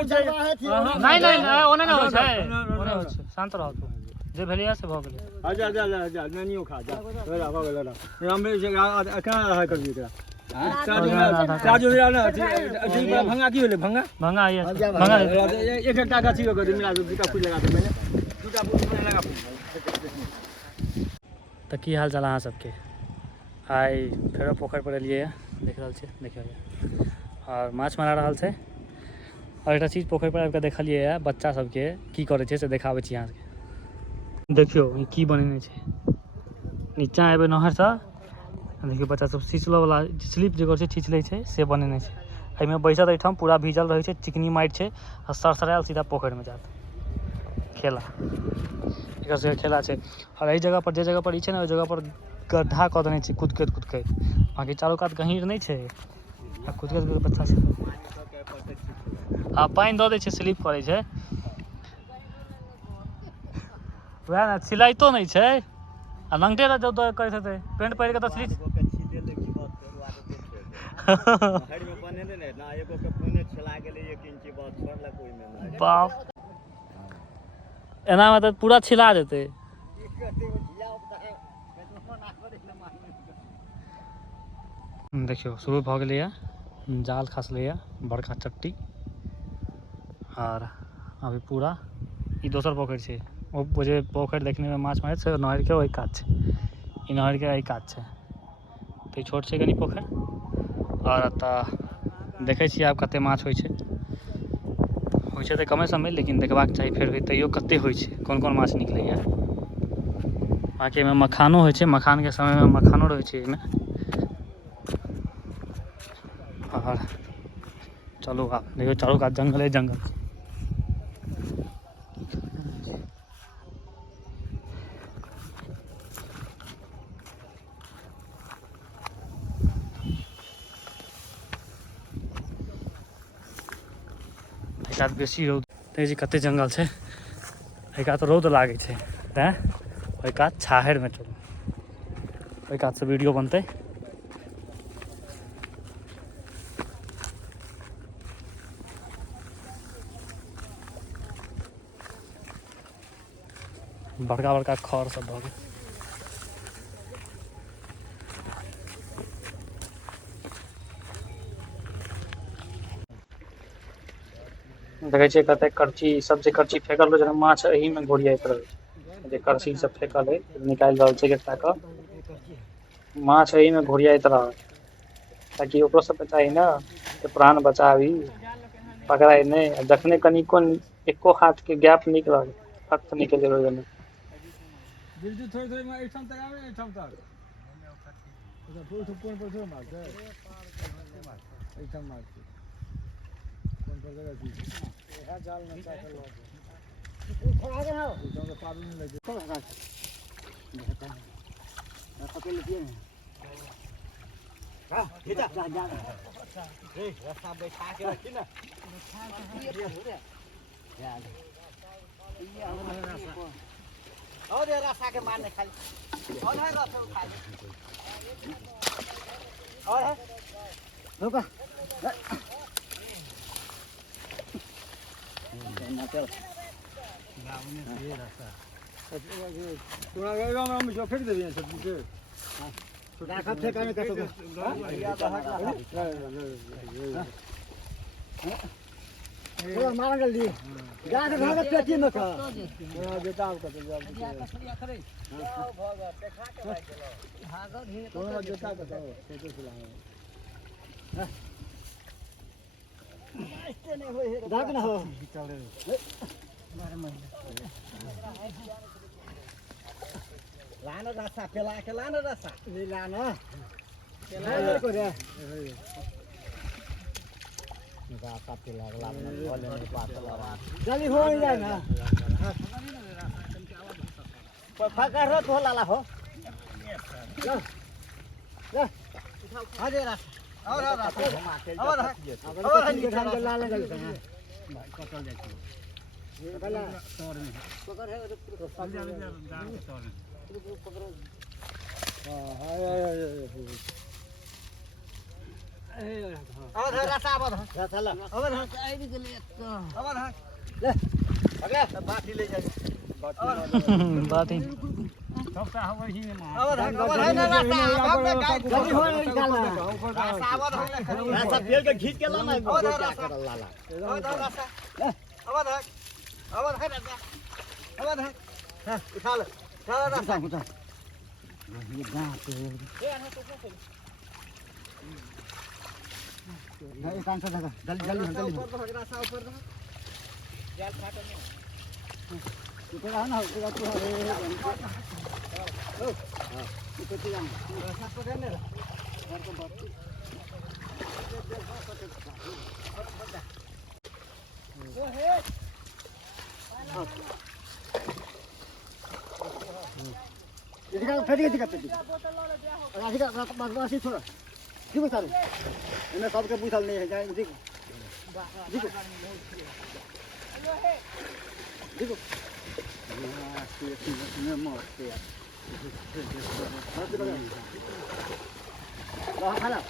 होय छै नहीं नहीं ओने न होय छै ओने होय छै शांत रह तू जे भेलिया से भ गेलै आजा जा जा जा ननियो खा जा तोरा भ गेलै ना हम कहां रहा कर दिए तोरा काजू रे ना अथी भंगा की होले भंगा भंगा आइए भंगा एक एक टाका छी कर मिला दो दूटा फूल लगा दे मैंने दूटा फूल लगा फूल तो की हाल चाल अहाँ सबके आइ फेरो पोखर पर एलिए देख रहल छी देखिए और माछ मारा रहल छै और एक चीज पोखर पर आबि कऽ देखलिए बच्चा सबके की करे छै से देखाबै छी अहाँ सबके देखियो ई की बनेने छै नीचा एबे नहर से देखियो बच्चा सब छिछलो वाला स्लिप जे करे छै छिछले छै से बनेने छै एहिमे बैसत एठाम पूरा भीजल रहे छै चिकनी माइट छै आ सरसरायल सीधा पोखर में जात खेला एकर से खेला छै और एहि जगह पर जे जगह पर ई छै ने ओहि जगह पर गड्ढा कऽ देने छै कूदकैत कूदकैत बाकी चारू कात गहींर नहीं छै आ कूदकैत कूदकैत बच्चा सब हाँ पानि दऽ दै छै स्लिप करे छै वएह ना सिलाइतो नहीं छै आ लंगटे रह जब करैत हेतै पेंट पहिर के तऽ स्लिप बाप एना में तऽ पूरा छिला जेतै देखियो शुरू भऽ गेलै जाल खसलै बड़का चट्टी और अभी पूरा ई दोसर पोखर छै ओ जे पोखर देखने में माछ मारै छै नहर के ओहि कात छै ई नहर के एहि कात छै तो छोट छै कनी पोखर और एतऽ देखै छियै आब कते माछ होइ छै तऽ कमे समय लेकिन देखबाक चाही फेर तैयो कते होइ छै कोन कोन माछ निकलैया बाकी एहिमे मखानो होइ छै मखान के समय में मखानो रहै छै एहिमे और चलू आप देखियो चारों कात जंगल है जंगल एकात बेसी रौद देखै छी कते जंगल छै एकात रौद लागै छै तैं ओहि कात छाहरि में चलू ओहि कात से वीडियो बनतै बड़का बड़का खर सब भऽ गेल देखै छियै कते करची सब जे करची फेकल रहे छै माछ एही में घोरियाइत रहे छै जे करची सब फेकल है निकालि रहल छै एकटा के माछ एही में घोरियाइत रहल ताकि ओकरो सब चाही ना कि प्राण बचावी पकड़ाई नहीं जखने कनिको एको हाथ के गैप निकलल फट निकल गेल ओहिमे बिरजू थोड़ी थोड़ी में एठाम तक आवे एठाम तक ओदा फूल तो कोन पर थोड़ मार दे एठाम मार दे कोन पर जगह छी एहा जाल में का कर लो खड़ा के ना एठाम तो पाबू नहीं लगे तो लगा ना पकड़ लिए हां खींचा जा जा ए रास्ता बैठा के रखी ना और ये रास्ता के मारने खाली और है रास्ता उठा ले और है रुका ना चल गांव में ये रास्ता पूरा गांव में जो फेंक दे दिए सब के राखा फेंकाने का तो पूरा मार जल्दी जा के घर पेटी में का बेटा का तो जब कसरिया करे भागा देखा के भाग गेलो भागो धीरे तो बेटा का तो फोटो खिलाओ इससे नहीं होए भाग ना हो चले मारे महीना लाना रास्ता पेला के लाना रास्ता ले लाना पेला को रे रास्ता पेला लाना बोले नहीं पातला जल्दी हो जाए ना पकड़ रो तो लाला हो ले ले आ दे रास्ता और रास्ता और निकाल के लाला गल कटल जाए पकड़ा तोड़ में पकड़ है तो फल जा तोड़ पकड़ो हां अब धर रसा अब धर रसा ला अब धर आई गेले अब धर ले अगला बाटी ले जा बाटी सबटा हवै ही में अब धर ना रसा अब गाय जल्दी हो निकालना रसा अब धर रसा फेल के खींच के लाना अब धर रसा लाला अब धर रसा अब धर रसा अब धर हां उठा ले चल रसा उठा ये गांठ ए आना तो नहीं कांसा जगह जल्दी जल्दी जल्दी ऊपर रसा ऊपर जाल फाटा नहीं ऊपर आना ऊपर तो अरे ओ हां ऊपर तो जाना रसा पकड़ने ला और तो बात ओ हे इसका फेंक के दिखा पेटी और आखिर बदमाशी छोड़ा क्यों बता रहे इन्हें सबके पूछल नहीं है जाए देखो देखो देखो मैं मरते यार खाना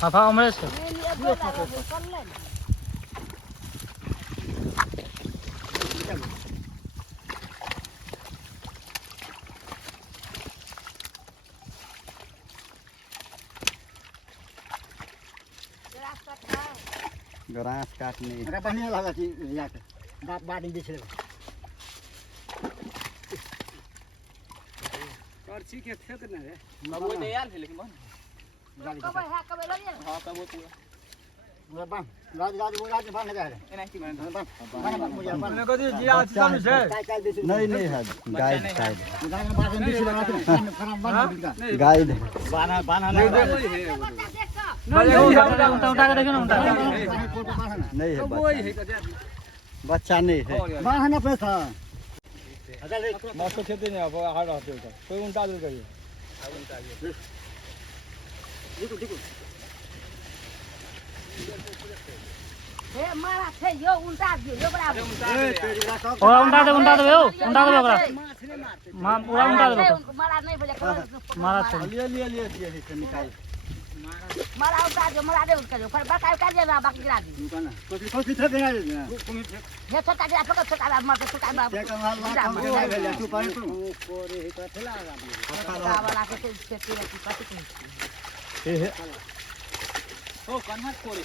हाफा उमरे से ग्रास काटने अरे बढ़िया लगा कि यहाँ के बात नहीं दिख रहा करछी के फेंक न रे अब वो तैयार है लेकिन कब है कब लगे हां तब वो पूरा बन राज वो राज बन गया है मुझे नहीं नहीं है गाइड साइड गाइड बाना बाना उठा के देखो ना उठा नहीं है बच्चा नहीं है बाना पैसा मास्टर खेते नहीं अब हार रहते हो कोई उल्टा दे करिए देखो देखो हे मारा थे यो उल्टा दियो यो बराबर ओरा उल्टा दे यो उल्टा दे ओकरा मां ओरा उल्टा दे मारा नहीं भले मारा छे लिए लिए लिए दिए है निकाल मारा उल्टा दे मारा दे उल्टा दे पर बका कर दे ना बाकी गिरा दे निकालना कुछ ठेक देना दे हे छोटा गिरा पकड़ छोटा मार के छोटा मार क्या कमाल ना भेले तू पानी तू कोरे ही तो थला वाला के खेती की पति ए हे ओ कन्हा कोरे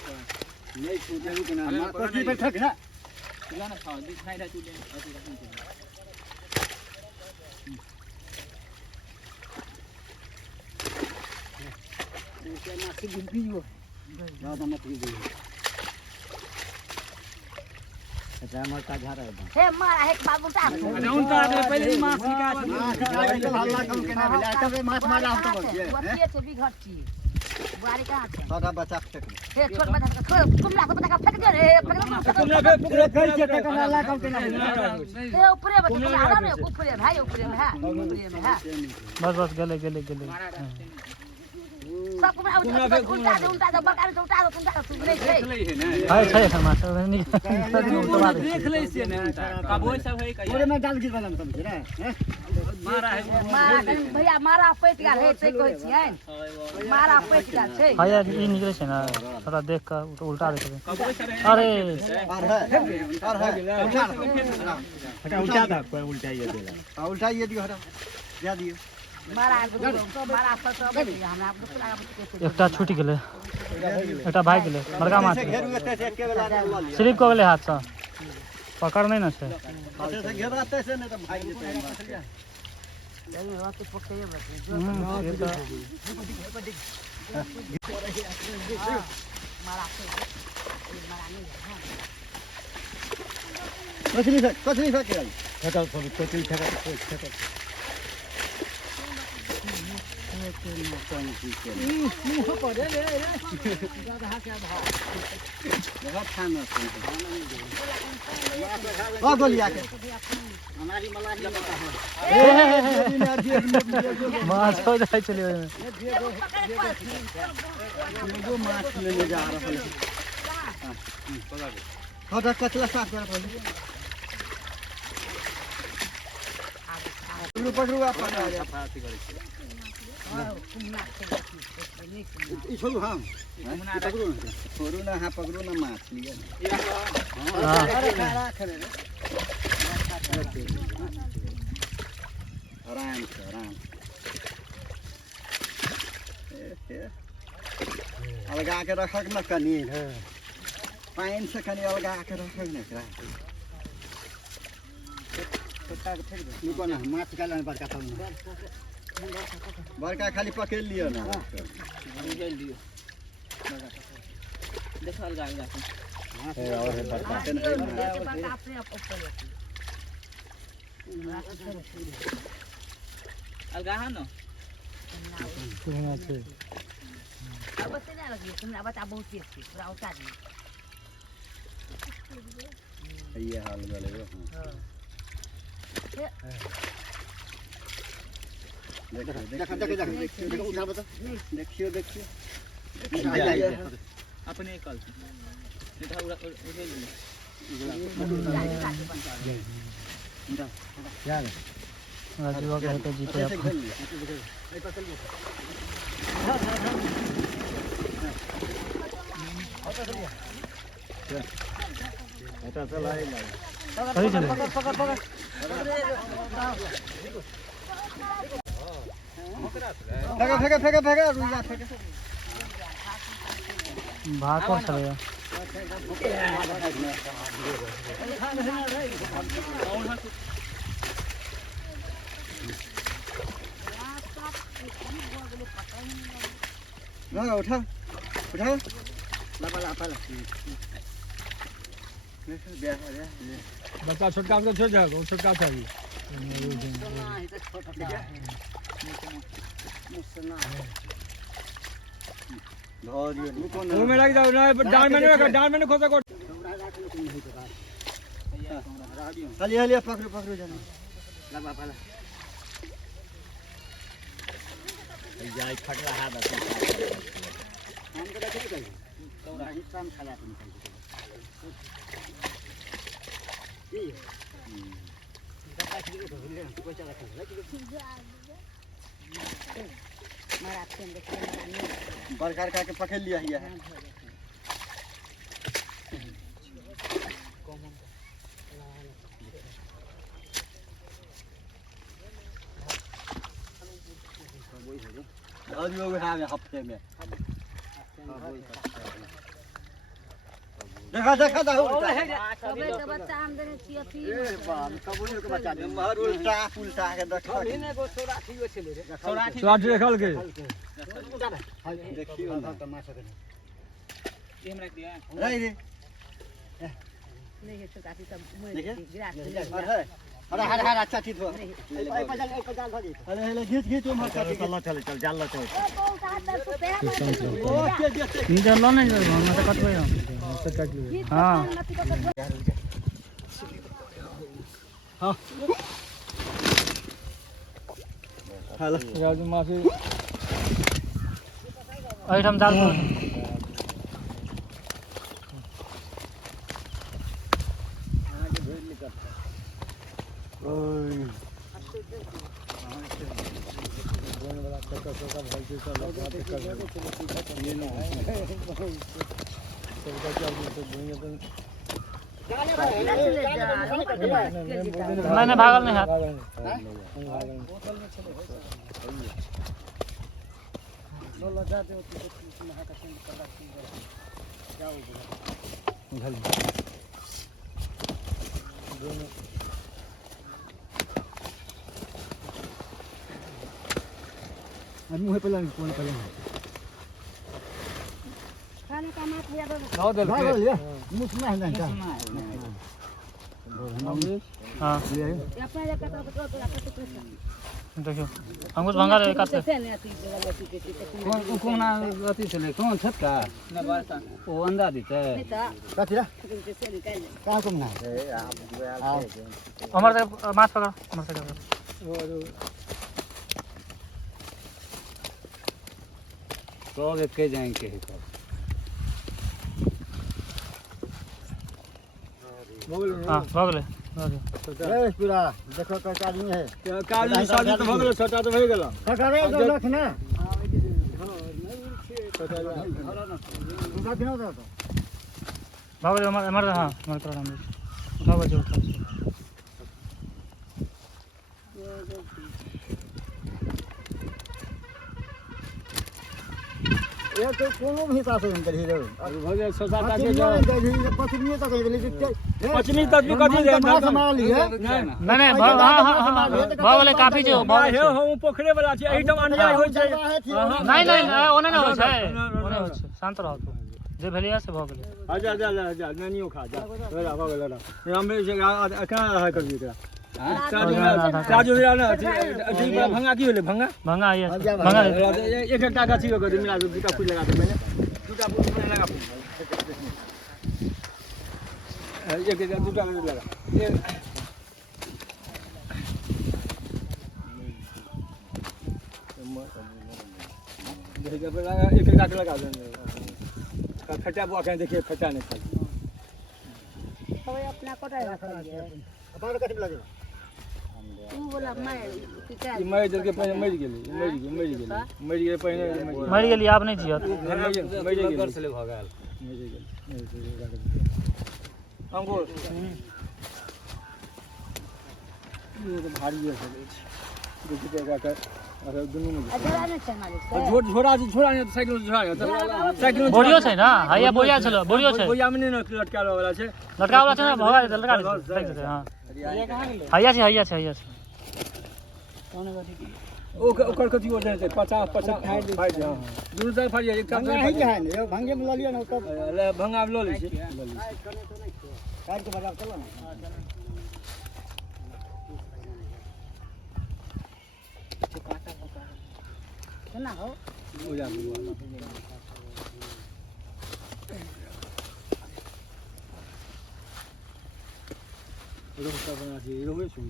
नहीं तू देवी के नाम कुछ पे ठेक ना ना था दिखाई दे तू ले क्या मासी गिनती हो ज्यादा मत गिन अच्छा मरता जा रहा है हे मारा एक बार उल्टा उल्टा दे पहले माछ निकाल हल्ला कम के ना भेले तब माछ मारा हम तो बोलिए बच्चे से बिघट छी बुआरी कहां है छोटा बच्चा फेंक हे छोट बच्चा को तुमला को बच्चा फेंक दे रे तुमने पे फेंक के तक हल्ला कम के ना हे ऊपरे बच्चा आ रहा है ऊपरे भाई ऊपरे में है बस बस गले गले गले सब में उल्टा दे उल्टा दे बका दे उल्टा दे तुम नहीं देख ले है ना हाय छै एखन माछ देख ले से ना उल्टा कबोई सब है कहिया पूरे में डाल गिर वाला समझ ना मारा है मारा भैया मारा पैट गया है से कहै छियै मारा पैट गया छै हाय ई निकले छै ना थोड़ा देख के उल्टा दे कबोई सब है अरे उल्टा था कोई उल्टा ये देला उल्टा ये दियो हटा दे दियो मारा मारा सब हमरा दूसरा एकटा छूट गेले एकटा भाग गेले बड़का माछ घेरू एते से एके बेला ले लियो स्लिप को गेले हाथ से पकड़ नहीं ना छै हाथे से घेराते से नहीं तो भाग जेते नहीं रात पकड़े बस ये तो मारा से मारा नहीं है कुछ नहीं फेंक फेंका थोड़ी कोचिल फेंका फेंका मुंह पर ले ज्यादा हाथ ज्यादा बहुत खाना ओ गोलिया के हमारी मलाई माछ हो जाए चले ओय में वो माछ लेने जा रहा है हाँ तो कचला साफ कर पहले पकड़ू आप छोड़ू हाँ छोड़ू ना हाँ पकड़ू ना माछ लिया आराम से आराम अलगा के रखक न कनी पाइन से कनी अलगा के रखक न ना माछ कालन बड़का तब बड़का खाली पकड़ लियो ना देखो अलगा अलगा और बड़का के नहीं अलगा है ना अब से ना लगी तुमने बता बहुत तेज थी पूरा उतार दी ये हाल गले देखो उठा बता देखियो अपने कल उठा उठा यार राजू का तो जीते आप सही चले फेंका रुइया फेंका भाग कौन चलेगा ना उठा लापा बच्चा छोटका को छोड़ जाएगा वो छोटका चाहिए वो में लग जाओ ना डाल में नहीं खोसा को हलिया पकड़ो जाना लगा पाला जाई फट रहा बस हम तो देखिए कहीं तो हिस्सा में खा तुम बरकार के पकड़ लिया है हफ्ते में देखा कबे के बच्चा हम देने छियै अथी कबूतर के बच्चा दे मर उल्टा के देखा स्वाद देखल के देखियो ना तमाशा के ये हम रख दिया नहीं रे नहीं है छोटा सी सब गिरा अरे अच्छा ठीक हो अरे घीच तुम चल जाल लो चल नीचे लो नहीं हम से कटबै हम से काट ली हां हेलो राजू मासी एठम जाल नहीं भागल नहीं हाथ मुँह पे लग कौन पे खाने का मात लिया दो लाओ दे मुँह में है ना हां ये अपना जगह तो देखियो अंकुश भंगा रे काट से नहीं अथी जगह के कौन कौन अथी चले कौन छत का ना बरसा ओ अंडा दीते नहीं था कथि रा से निकाल कहां तुम ना ए आप हमारे माछ पकड़ हमारे से तो लेके जाएंगे हाँ भऽ गेलै ए पूरा देखो कै आदमी है काली शादी तो भऽ गेलै छोटा तो भऽ गेलै सकारे तो लख ना लख ना तो भऽ गेलै हमर हाँ हमर तोरा नाम उठाओ बच्चे उठाओ ये तो कोनो भी हिसाब से अंदर ही रहो अभी भऽ गेलै 7-8 आदमी पश्चिमी तक ले पश्चिमी तक भी कथी दे संभाल लिए नहीं भऽ गेलै काफी जो भऽ गेलै हम पोखरे वाला छी एही ठाम अन्याय होइ छै नहीं ओने ना होइ छै ओने होइ छै शांत रह तू जे भेलिया से भऽ गेलै जा नानियो खा जा भऽ गेलै हम कहाँ रहा कर दिए काजू ना भंगा की होले भंगा भंगा आइए भंगा एक गाछी को दे मिला दूटा फूल लगा दे मैंने दूटा फूल लगा एक दूटा लगा एक गाछ लगा दे फटा बुआ कहीं देखिए फटा नहीं खाली अपना कोटा रखिए अपन कथि लगे तू बोला मैं ई मर जल के पहले मर गेली मर गेली पहले मर गेली आब नहीं जियत मर गेली घर से ले भाग गेल हमको ये तो भारी है देखिए क्या कर अरे दुनू में अजरा ने चना ले छोड़ा नहीं साइकिल छोड़ा साइकिल बोरियो छै ना हैया बोरिया छलो बोरियो छै बोरिया में नहीं लटकावे वाला छै लटकावला छै ना भगा दे लटका दे हां हैया छै ओकर कथी हो जाए 50 फाइट हां दुनू साइड फाइट एक साथ भंगा है क्या है ये भंगे में ला लिया ना तब ले भंगा लो ले छी काट के बाजार चलो ना ना हो हो जा रोहता बना दी रोहे सुन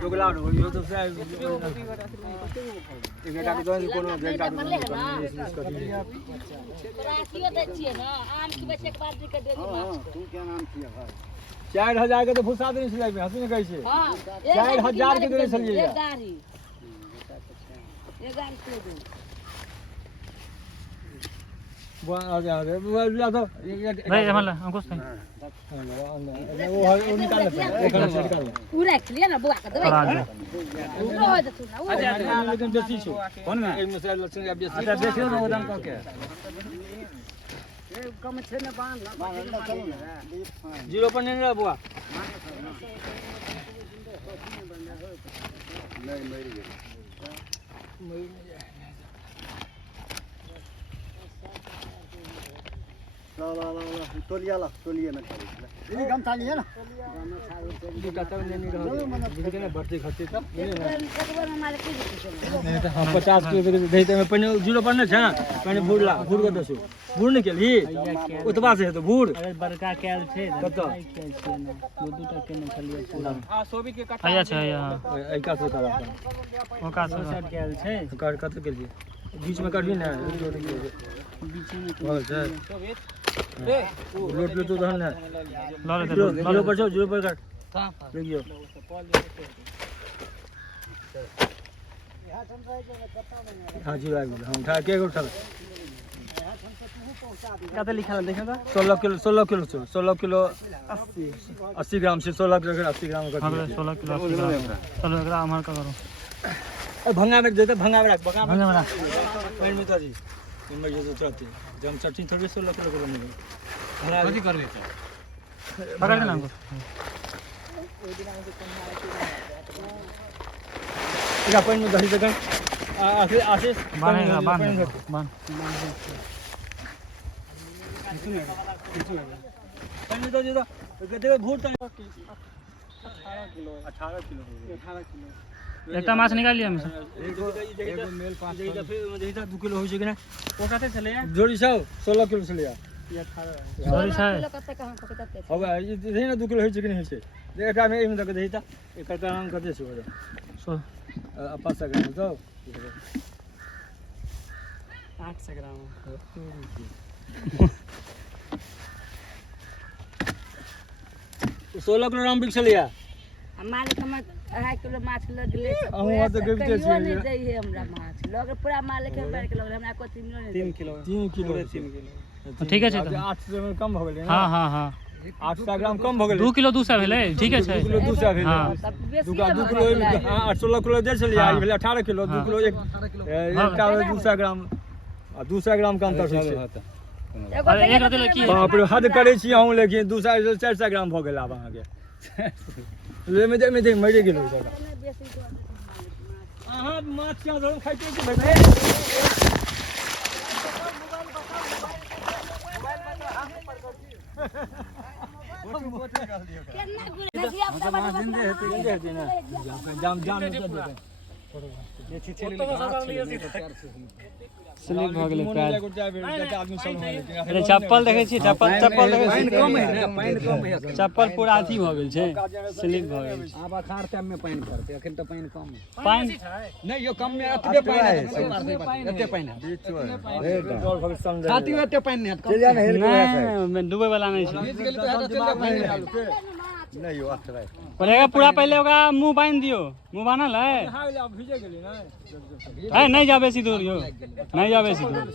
दोगला रो यो तो से एक का तो कोनो डेटा राशियो दे छिए ना आम की बेचे के बाद के दे दी माछ तू क्या नाम किया भाई 4000 के तो फुसा देने छलै में हंसी ने कहै छै हां 4000 के देने छलिए एक गाड़ी को दे आ जा रे बुला तो भाई हमला अंकुश भाई वो निकाल ले उ रख लिया ना बुआ के देबै उ हो जतु ना अच्छा लेकिन बेसी छौ कोन में एक में से लक्षण अब बेसी अच्छा बेसी ना उदम क के ए कम छे ना बांध ना चलो ना जीरो पर नहीं रे बुआ नहीं मर गया ला तोलिए में ये गम थाली है ना दूटा तक नहीं रहा बिजली ने भर्ती खर्चे तब एक बार हमारे की नहीं तो हम 50 किलो देते में पहले जीरो पर नहीं है पहले भूरला भूर को दसो भूर नहीं केली उतबा से तो भूर अरे बड़का कैल छै कत दो दूटा केने छलिए हां सोबी के कट हैया छै हां एका से करा ओका से कैल छै कर कत के लिए बीच में काटबी ना बीच में हो छै ए लोट लो तो धन है ला ले जीरो पर जाओ जीरो पर काट देखियो हां जी आ गया हम उठा के उठा कते लिखा देखा था 16 किलो 80 ग्राम से 16 किलो 80 ग्राम का 16 किलो चलो एकरा हमर का करो भंगा में देते भंगा में रख भंगा में पेन में ताजी इनमें ये तो चलती जम चटनी थोड़ी 16 किलो करो नहीं भंगा कथि कर ले पकड़ के हमको इधर पेन में दही दे आशीष बांधेगा बांध पेन में दे दो देखो भूत 18 किलो एकटा माछ निकाल लिया हम एगो मेल 5 फिर 2 किलो हो छै कि ना ओ कते चले जोड़ी 16 किलो चले सॉरी छै किलो कते कहां को कते होगा ये दे ना 2 किलो हो छै कि नहीं छै एकटा में एम तक देता एकटा नाम कते छै सो 500 ग्राम तो 800 ग्राम 16 किलो राम बिक छलिया मालिक हमर 2.5 किलो माछ लगले छै अहाँ तऽ गबिते कहियो छियै। नहि दै है हमरा माछ लग पूरा मालिक है बैठ के लग हमरा को 3 किलो 3 किलो 3 किलो ठीक है छै तऽ। 800 में कम भ गेलै हाँ हाँ हाँ 800 ग्राम कम भ गेलै 2 किलो 200 भेलै ठीके छै 2 किलो 200 भेलै हाँ। तब बेसी 2 किलो 16 किलो दे छलिए हाँ। ई भेलै 18 किलो 2 किलो एकटा 200 ग्राम आ 200 ग्राम कम तर छै एगो अरे एक रति की बाप रे हद करै छी अहूँ लेकिन 200 400 ग्राम भ गेल आब अहाँ के ले में दे मरि गेल बेसी अहाँ माछ क्या धरम खाइते छी भाई केना गुरे नसिया जाम जाम स्लिप भऽ गेलै पैर आदमी सब अरे चप्पल देखै छी चप्पल देखै छी कम है रे पानी कम है चप्पल पूरा अथी भऽ गेल छै स्लिप भऽ गेल छै आब अखाड़ टाइम में पानी पड़ते अखन तो पानी कम है पानि नहीं यो कम में एतबे पानी है एते पानी है छाती में एते पानी है नहीं डूबे वाला नहीं छै बीच गेल तो है चल पानी निकालू के पड़ेगा पूरा पहले होगा मुंह बांध दियो मुंह बांधल है भिजे गेली ना है नहीं जा बेसी दूर यो नहीं जा बेसी दूर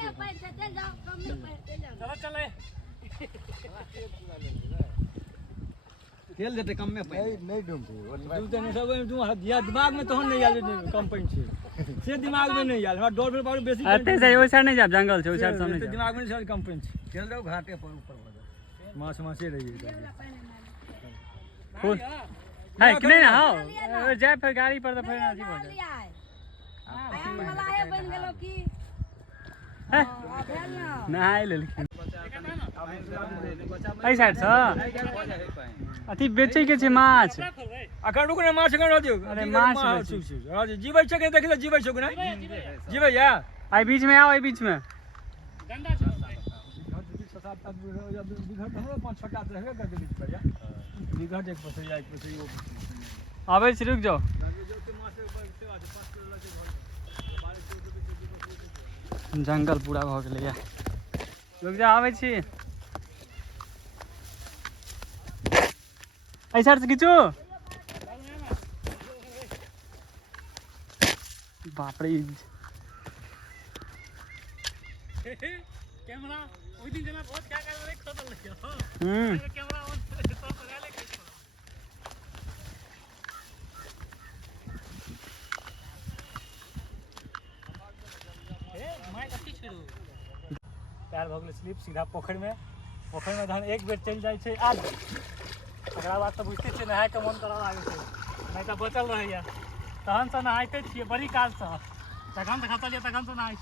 तेल देते कम में पानी दिमाग में तहन नहीं आयल कम पानी छै से दिमाग में नहीं आयल हमरा डर भेल बेसी अते से ओइ साइड नहीं जाब जंगल छै ओइ साइड सामने जा दिमाग में नहीं कम पानी छै चल जाओ घाटे पर ऊपर हो जाओ माछे रही फुल है कि नहीं ना हो जाए फिर गाड़ी पर तो फिर अथी हो जाए बन गेलो की हैं? भेल ना नहाय लेलखिन एहि साइड से अथी बेचे के छै माछ अखन रुक ने माछ अखन रह दियौ अरे माछ राज जीवै छै के देख ले जीवै छै कि नहीं जीवै या आई बीच में आओ आई बीच में आबै छी रुक जाओ जंगल पूरा भऽ गेलै या रुक जा आबै छी एहि साइड से खींचू बाप रे कैमरा ओइ दिन जना बहुत क्या कर रहे खोदल लगियो कैमरा ऑन तो पहले खींचो ए माय कथि छेरो पैर भ गेल स्लिप सीधा पोखर में जहन एक बेर चल जाय छै आज एकरा बाद तो बुझते छियै नहाय के मन करऽ लागे छै नहीं तो बचल रहैया तहन से नहाइते छियै बड़ी काल से तखन से खसलियै तखन से नहाय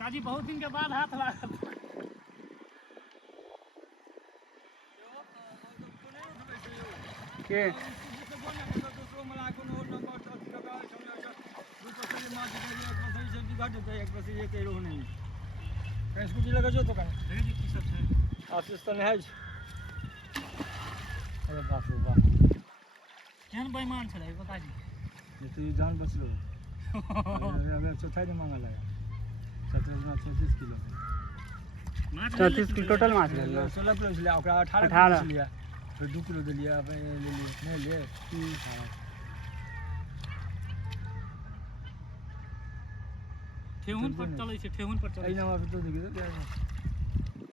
काजी बहुत दिन के बाद हाथ लागल के स्कूटी लगा जो तो आशीष तो नहीं है अरे बाप रे बाप केहन बेईमान छलै बता दी ये तो जान बचलो अगर चौथा दिन मांगा लगा 36 किलो 34 किलो टोटल माछ भेल 16 किलो छलै ओकरा 18 लिया फिर 2 किलो दे लिया ले नहीं ले ठेहुन पर चलै छै ठेहुन पर चलै एना तो देखियो